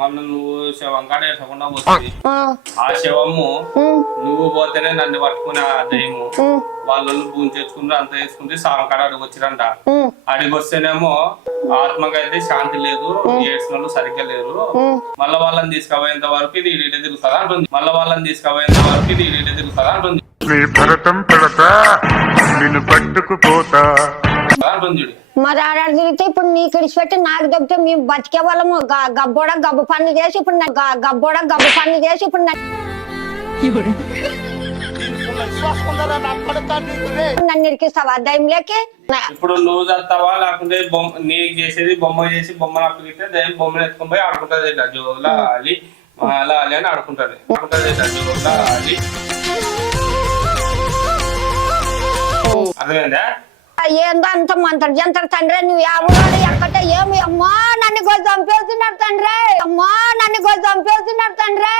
మొన్న నువ్వు శవం కాడ ఎట్టకుండా పోతుంది ఆ శవము నువ్వు పోతేనే నన్ను పట్టుకునే ఆ దయ్యము వాళ్ళు భూమి చేసుకుంటారు అంత వేసుకుంటే శవం కాడ అడిగి వచ్చిరంట అడిగి వస్తేనేమో ఆత్మకైతే శాంతి లేదు ఏడ్చిన వాళ్ళు సరిగ్గా లేరు మళ్ళా వాళ్ళని తీసుకుపోయేంత వరకు ఇది ఇటు తిరుగుతుందా అంటుంది మళ్ళా వాళ్ళని తీసుకుపోయేంత వరకు ఇది ఇటు తిరుగుతుందా అంటుంది భరతం పెడతా నిన్ను పట్టుకుపోతా అంటుంది మరి ఆడ తిరిగితే ఇప్పుడు నీకు ఇడిచిపెట్టి నాకు దొబ్బితే మేము బతికే వాళ్ళము గబ్బోడ గబ్బు పని చేసి ఇప్పుడు గబ్బోడ గబ్బు పని చేసి ఇప్పుడు నన్ను ఇరికిస్తావా దయ్యం లేకి ఇప్పుడు నువ్వు చస్తావా లేకుంటే నీకు చేసేది బొమ్మ చేసి బొమ్మను అప్పగిస్తే దయ్యం బొమ్మను ఎత్తుకొని పోయి ఆడుకుంటది జోలా అలి అలా అలి అని ఆడుకుంటది జోలా అలి అర్థమైందా ఏందో అంత మంత్ర జంత్ర తండ్రి నువ్వు ఎవరు ఎక్కటే ఏమి అమ్మా నన్ను కొంచెం చంపేస్తున్నాడు తండ్రి అమ్మా నన్ను కొంచెం చంపేస్తున్నాడు తండ్రి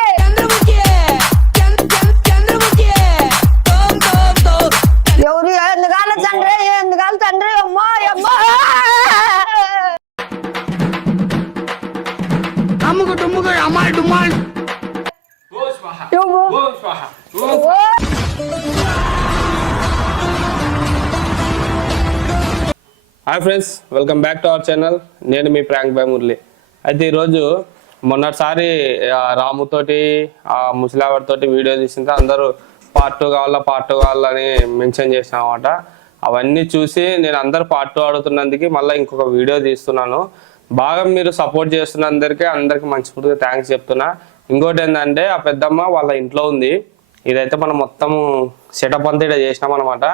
ఎవరు ఎందుకాల తండ్రి ఎందుకాల తండ్రి అమ్మా అమ్మా అమ్ముకు డుమ్ముకు అమ్మాయి డుమ్మాయి hi friends, welcome back to our channel. నేను మీ ప్రాంక్ బై మురళి. అయితే ఈరోజు మొన్నటిసారి రాముతోటి ముసలావాడితోటి వీడియో తీసింటే అందరూ పార్ట్ 2 కావాలని మెన్షన్ చేసిన అనమాట. అవన్నీ చూసి నేను అందరు పార్ట్ 2 అడుగుతున్నందుకు మళ్ళీ ఇంకొక వీడియో తీస్తున్నాను. బాగా మీరు సపోర్ట్ చేస్తున్న అందరికీ మంచిగా థ్యాంక్స్ చెప్తున్నా. ఇంకోటి ఏంటంటే ఆ పెద్దమ్మ వాళ్ళ ఇంట్లో ఉంది. ఇదైతే మనం మొత్తం సెటప్ అంతా ఇక్కడ చేసినాం అనమాట.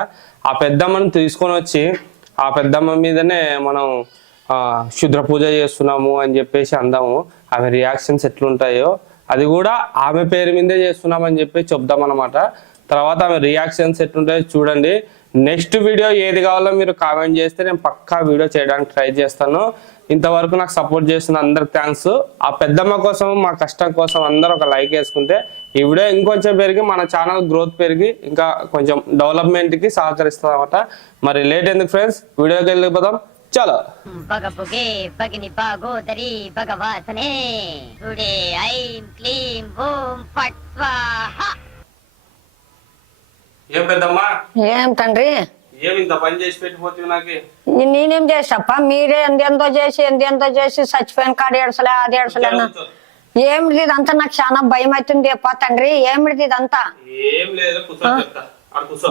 ఆ పెద్దమ్మను తీసుకొని వచ్చి ఆ పెద్దమ్మ మీదనే మనం శుద్ర పూజ చేస్తున్నాము అని చెప్పేసి అందాము. ఆమె రియాక్షన్స్ ఎట్లుంటాయో అది కూడా ఆమె పేరు మీదే చేస్తున్నామని చెప్పి చెప్దాం అనమాట. తర్వాత ఆమె రియాక్షన్స్ ఎట్లుంటాయో చూడండి. నెక్స్ట్ వీడియో ఏది కావాలో మీరు కామెంట్ చేస్తే నేను పక్కా వీడియో చేయడానికి ట్రై చేస్తాను. ఇంతవరకు నాకు సపోర్ట్ చేస్తున్న అందరికి థ్యాంక్స్. ఆ పెద్దమ్మ కోసం మా కష్టం కోసం అందరూ ఒక లైక్ వేసుకుంటే ఈ వీడియో ఇంకొంచెం పెరిగి మన ఛానల్ గ్రోత్ పెరిగి ఇంకా కొంచెం డెవలప్మెంట్కి సహకరిస్తుంది అనమాట. మరి లేట్ ఎందుకు ఫ్రెండ్స్, వీడియోకి వెళ్ళిపోదాం. చలో. ఏం పెద్దమ్మా? ఏం తండ్రి ఏమి ఇంత పని చేసి పెట్టిపోతుంది నాకు? నేనేం చేసాప్ప, మీరే ఎందెంతో చేసి చచ్చిపోయిన కాడు ఏడ్చలే అది ఏడ్చలే ఏమిటి ఇదంతా? నాకు చాలా భయం అవుతుంది అప్ప తండ్రి. ఏమిటి ఇదంతా? ఏం లేదు, కూర్చో.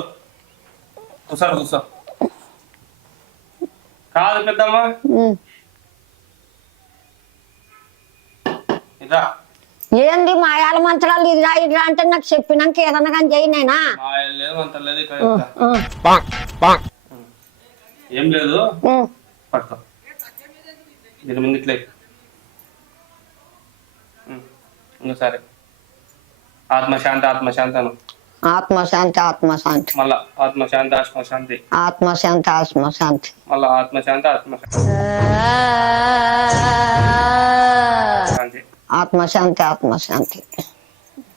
కాదు పెద్దమ్మా, ఇదా ఏంది మాయాల మంత్రాలు ఇదిరా ఇదిరా అంటే నాకు చెప్పినాక ఏదన్నా కానీ చేయనైనా? ఏం లేదు, పట్టుకో. దీని ముందు ఇట్లే ఇంకోసారి ఆత్మశాంతి అను. ఆత్మశాంతి మళ్ళా ఆత్మశాంతి మళ్ళా ఆత్మశాంతి.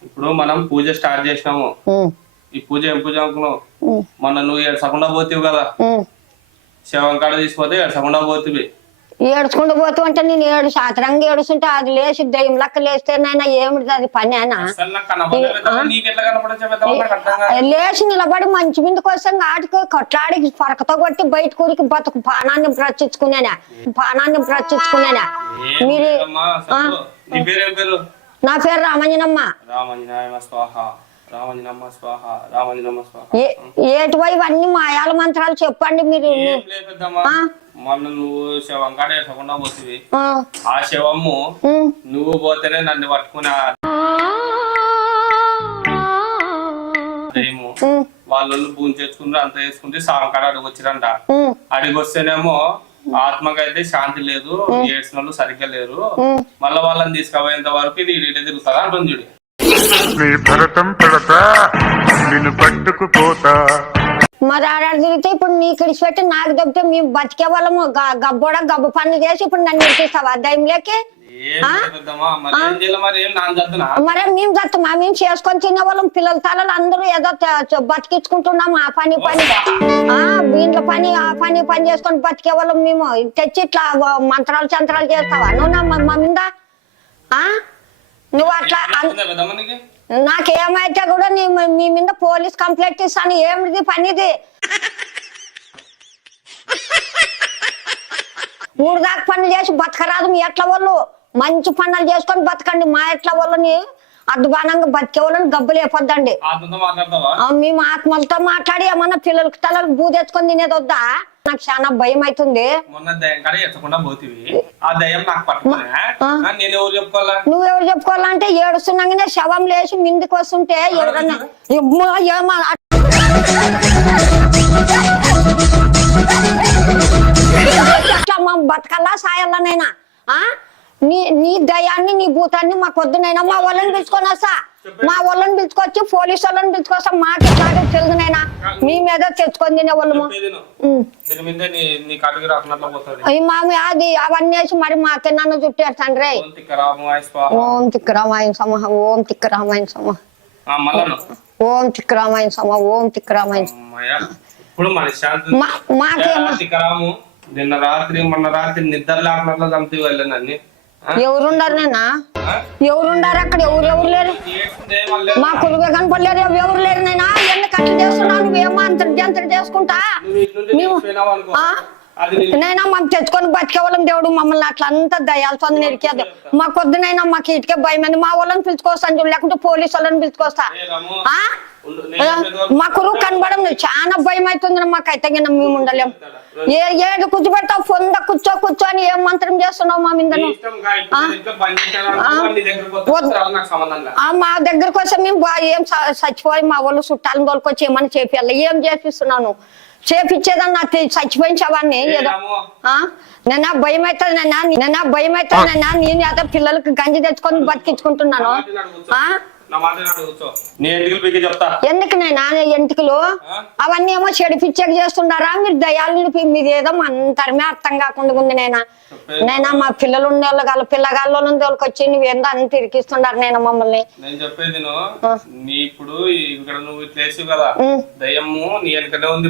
ఇప్పుడు మనం పూజ స్టార్ట్ చేసినాము. ఈ పూజ ఏం పూజ అనుకున్నావు? మొన్న నువ్వు ఏడ్చకుండా పోతివి కదా, శవం కాడ తీసిపోతే ఏడ్చకుండా పోతివి. ఏడుచుకుంటూ పోతూ అంటే నేను శాస్త్రంగా ఏడుస్తుంటే అది లేచి దయ్యం లెక్క లేస్తేనైనా ఏమిటి అది పని అయినా? లేచి నిలబడి మంచి మీదకి వస్తే ఆటికి కొట్లాడి పరకతో కొట్టి బయట కూరికి బతుకు పానాన్ని బ్రతించుకునేనా మీరు? నా పేరు రామంజనమ్మ. ఏటివై ఇవన్నీ మాయాల మంత్రాలు చెప్పండి మీరు. మొన్న నువ్వు శవం కాడ ఎట్టకుండా పోతుంది ఆ శవము నువ్వు పోతేనే నన్ను పట్టుకునే దయ్యము వాళ్ళు భూమి చేసుకుంటారు అంత వేసుకుంటే శవం కాడ అడిగి వచ్చిరంట. అడిగి వస్తేనేమో ఆత్మకైతే శాంతి లేదు ఏడ్చిన వాళ్ళు సరిగ్గా లేరు మళ్ళా వాళ్ళని తీసుకుపోయేంత వరకు ఇది ఇటు తిరుగుతుందా అంటుంది. భరతం పెడతా నిన్ను పట్టుకుపోతా. మరి ఆడ తిరిగితే ఇప్పుడు నీకు ఇడిచిపెట్టి నాకు దొబ్బితే మేము బతికే వాళ్ళము గబ్బోడ గబ్బు పనులు చేసి ఇప్పుడు నన్ను ఇరికిస్తావా దయ్యం లేకి? మరి మేము చత్తమా? మేము చేసుకొని తినే వాళ్ళం, పిల్లల తలలు అందరూ ఏదో బతికించుకుంటున్నాం. ఆ పని ఇంట్లో పని ఆ పని చేసుకొని బతికే వాళ్ళం మేము. తెచ్చి ఇట్లా మంత్రాలు చంత్రాలు చేస్తావా నువ్వు మా మీద? నువ్వు అట్లా నాకేమైతే కూడా మీ మీద పోలీస్ కంప్లైంట్ ఇస్తాను. ఏమిది పనిది? ఊరు దాకా పనులు చేసి బతకరాదు మీ ఎట్ల వాళ్ళు. మంచి పనులు చేసుకొని బతకండి. మా ఎట్ల వాళ్ళని అద్భుతంగా బతికే వాళ్ళని గబ్బులు వేపొద్దండి. మేము ఆత్మలతో మాట్లాడి ఏమన్నా పిల్లలకి తలలకు బూదెత్తుకొని తినేది వద్దా? నాకు చాలా భయం అవుతుంది. నువ్వెవరు చెప్పుకోవాలంటే ఏడుస్తున్నాగానే శవం లేచి మిందికి వస్తుంటే ఎవరన్నా అట్లా మా బతకల్లా సాయాలనైనా నీ దయాన్ని నీ భూతాన్ని మా పొద్దునైనా మా వాళ్ళని పిలుచుకొని వస్తా. మా వాళ్ళని పిలుచుకొచ్చి పోలీసు వాళ్ళని పిలుచుకొస్తా. మాకు ఎట్లాంటి తెలుగునైనా మీ మీద తెచ్చుకొని తినే వాళ్ళము. మామి అది అవన్నీ వేసి మరి మాకే నన్ను చుట్టారు తండ్రి. ఓం తిక్కరామాయణ సమ ఓం తిక్కరామాయణ సమ ఓం తిక్కరామాయణ సమ ఓం తిక్కరామాయణ. మాకేమో నిన్న రాత్రి మొన్న రాత్రి నిద్ర లేకుండా చంపి వెళ్ళాను. ఎవరుండారు నేనా? ఎవరుండారు అక్కడ? ఎవరు లేరు. మా కొలువే కనపడలేరు. ఎవరు లేరు నైనా. ఎందుకు అట్లా చేస్తున్నావు? నువ్వేమో అంతర్జంతరం చేసుకుంటా నైనా మాకు తెచ్చుకొని బతికే వాళ్ళం. దేవుడు మమ్మల్ని అట్లా అంతా దయాలతో నిరికేది. మా కొద్దినైనా మాకు ఇటుకే భయం అండి. మా వాళ్ళని పిలుచుకొస్తాను, లేకుంటే పోలీసు వాళ్ళని పిలుచుకొస్తా. మా కురువు కనబడం చాలా భయం అవుతుంది. మాకైతే మేము ఉండలేం. ఏడు కూర్చోబెడతావు పొంద కూర్చో అని ఏం మంత్రం చేస్తున్నావు మా మీద? మా దగ్గరకు వస్తే మేము ఏం చచ్చిపోయి మా వాళ్ళు చుట్టాలను తోలుకొచ్చి ఏమన్నా చేపియాలి. ఏం చేపిస్తున్నాను? చేపించేదని నాకు చచ్చిపోయిన శవాన్ని ఏదో నేను భయం అవుతుంది. నేను ఏదో పిల్లలకి గంజి తెచ్చుకొని బతికించుకుంటున్నాను. ఎందుకునైనా ఎంటికలు అవన్నీ ఏమో చెడిపిచ్చేకి చేస్తున్నారా? మీరు దయాలు మీరు ఏదో అంతరమే అర్థం కాకుండా ఉంది. నైనా మా పిల్లలు ఉండేవాళ్ళు పిల్లగాళ్ళని తోలుకొచ్చి నువ్వేందో అన్ని తిరిగిస్తున్నారు. నేను మమ్మల్ని నేను చెప్పేది ఇప్పుడు ఇక్కడ నువ్వు చేసి కదా దయ్యము నీ వెనకనే ఉంది.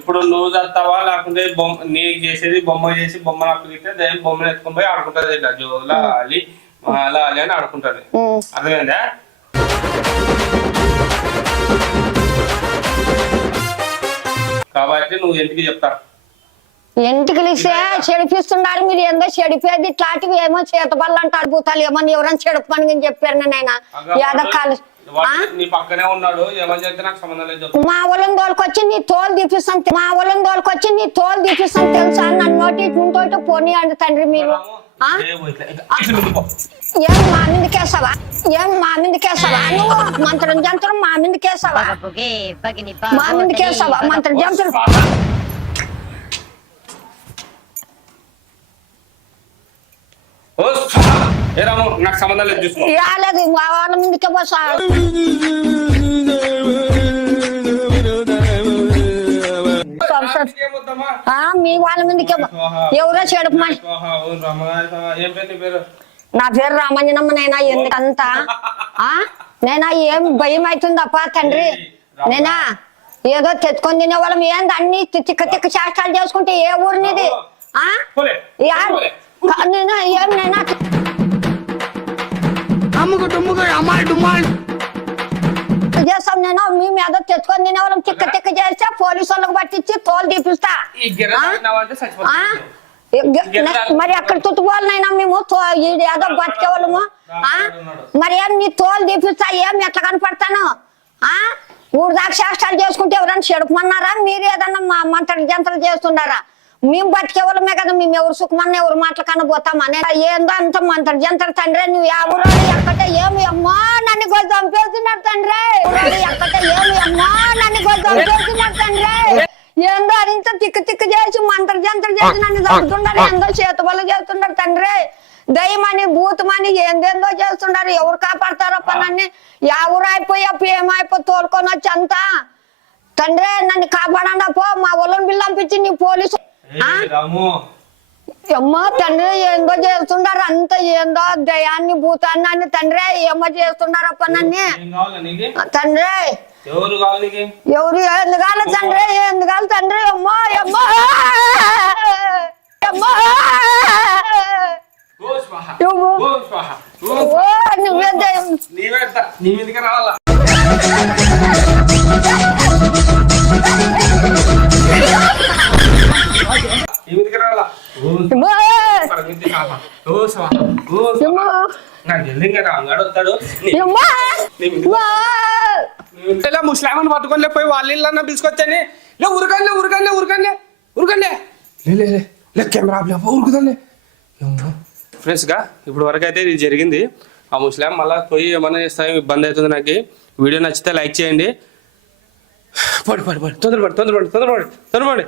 ఇప్పుడు నువ్వు చస్తావా లేకుంటే నీకు చేసేది బొమ్మ చేసి బొమ్మను అప్పగిస్తే దయ్యం బొమ్మను ఎత్తుకొని పోయి ఆడుకుంటది. జోలా అలి అలా అని ఆడుకుంటది. అర్థమైందా? కాబట్టి నువ్వు ఎందుకు చెప్తా? ఎంటికలు ఇస్తే చెడిపిస్తున్నారు. మీరు ఏందో చెడిపేది ఇట్లాంటివి ఏమో చేతబళ్ళు అంటే అడుగుతారు. ఏమని ఎవరైనా చెడుపని చెప్పారు. నేను యాదకాలు మా వాళ్ళని తోలుకొచ్చి నీ తోలు తీపిస్తాను. తెలుసా? నన్ను నోటి ఇంకోటి పోనీ అండి తండ్రి. మీరు ఏం మా మీదకేసావా? నువ్వు మంత్రం జంత్రం మా మీదకేసావా? మంత్రం జంత్రం నాకు సంబంధం లేదు. రాలేదు మా వాళ్ళ మీదకే పోసా. మీ వాళ్ళ మీదకే ఎవరో చెడుపమని. నా పేరు రామంజనమ్మ. నైనా ఎందుకంతా నేనా ఏం భయం అవుతుందప్ప తండ్రి. నేనా ఏదో తెచ్చుకొని తినేవాళ్ళం. ఏంది అన్ని తిక్క చేష్టాలు చేసుకుంటే ఏ ఊరినిది? ఏమైనా చేస్తాం. నేను మేము ఏదో తెచ్చుకొని తినేవాళ్ళం. తిక్క చేస్తే పోలీసు వాళ్ళకి పట్టించి తోలు తీపిస్తా. మరి అక్కడ తుట్టుకోవాలనైనా మేము ఏదో బతికే వాళ్ళము. మరి ఏం నీ తోలు తీపిస్తా? ఏం ఎట్లా కనపడతాను? ఊరు దాకా చేష్టాలు చేసుకుంటే ఎవరైనా చెడుపమన్నారా? మీరు ఏదన్నా మా మంత్ర జంత్రాలు చేస్తున్నారా? మేము బతికే వాళ్ళమే కదా. మేము ఎవరు సుఖమన్నా ఎవరు మాటలు కనబోతామా? ఏందో అంత మంత్ర జంత్ర తండ్రి. నువ్వు ఎవరు ఎక్కటే ఏమి అమ్మా నన్ను కొంచెం చంపేస్తున్నాడు తండ్రి. ఎక్కటే ఏమి అమ్మా నన్ను కొంచెం చంపేస్తున్నాడు తండ్రి. ఏందో అంత తిక్క చేసి మంత్ర జంత్ర చేసి నన్ను చంపుతున్నారు. ఏందో చేత వల్ల చేస్తున్నారు తండ్రి. దయ్యమని భూతమని ఏందేందో చేస్తున్నారు. ఎవరు కాపాడతారో పనని ఎవరు అయిపోయి ఏమైపో తోలుకొని వచ్చి అంతా తండ్రి నన్ను కాపాడండి పో. మా వాళ్ళని బిల్లు పంపించి నీ పోలీసు అమ్మో తండ్రి ఏందో చేస్తున్నారు. అంత ఏందో దయాన్ని భూతాన్ని అని తండ్రి ఏమో చేస్తున్నారు అప్పనన్ని. తండ్రి ఎవరు ఎందుకాల తండ్రి? ఎందుకాల తండ్రి? అమ్మో నువ్వే నీవే ఎడతా, నీ మీదకే రావాలా నీ మీదకే రావాలా నాకు తెలియదు కదా అంగాడు వస్తాడు ఇలా ముస్లామని పట్టుకొని పోయి వాళ్ళ ఇళ్ళన్నా పిలుచుకొచ్చాని లే ఉరకండి ఉరకండి ఉరకండి ఉరకండి లే కెమెరా ఉరుకుదండి ఫ్రెండ్స్గా ఇప్పుడు వరకు అయితే ఇది జరిగింది. ఆ ముస్లాం మళ్ళీ పోయి ఏమన్నా చేస్తాం ఇబ్బంది అవుతుంది నాకు. వీడియో నచ్చితే లైక్ చేయండి. పడి తొందరపడి